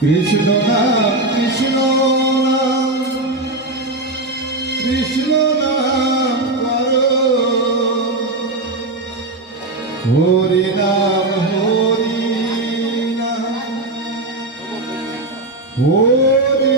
কৃষ্ণ নাম কৃষ্ণ নাম কৃষ্ণ নাম করো। হরি নাম হরি নাম হরি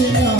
you know.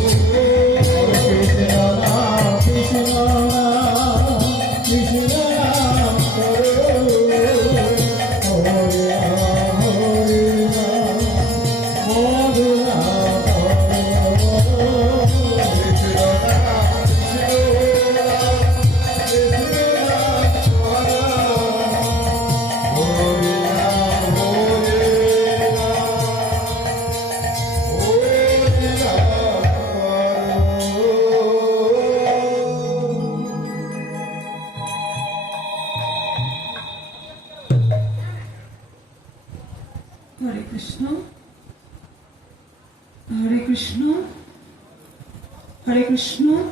হরে কৃষ্ণ হরে কৃষ্ণ হরে কৃষ্ণ।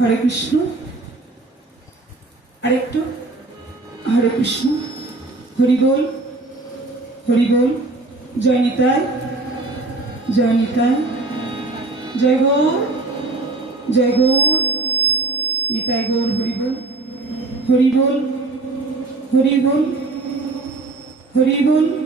হরে কৃষ্ণ, আরেকটু। হরে কৃষ্ণ, হরি বল হরি বল। জয় নিতায় জয় নিতায় জয় গৌর জয় গৌর। নিতায় গৌর, হরি বল। হরি বল হরি বল। Horrible.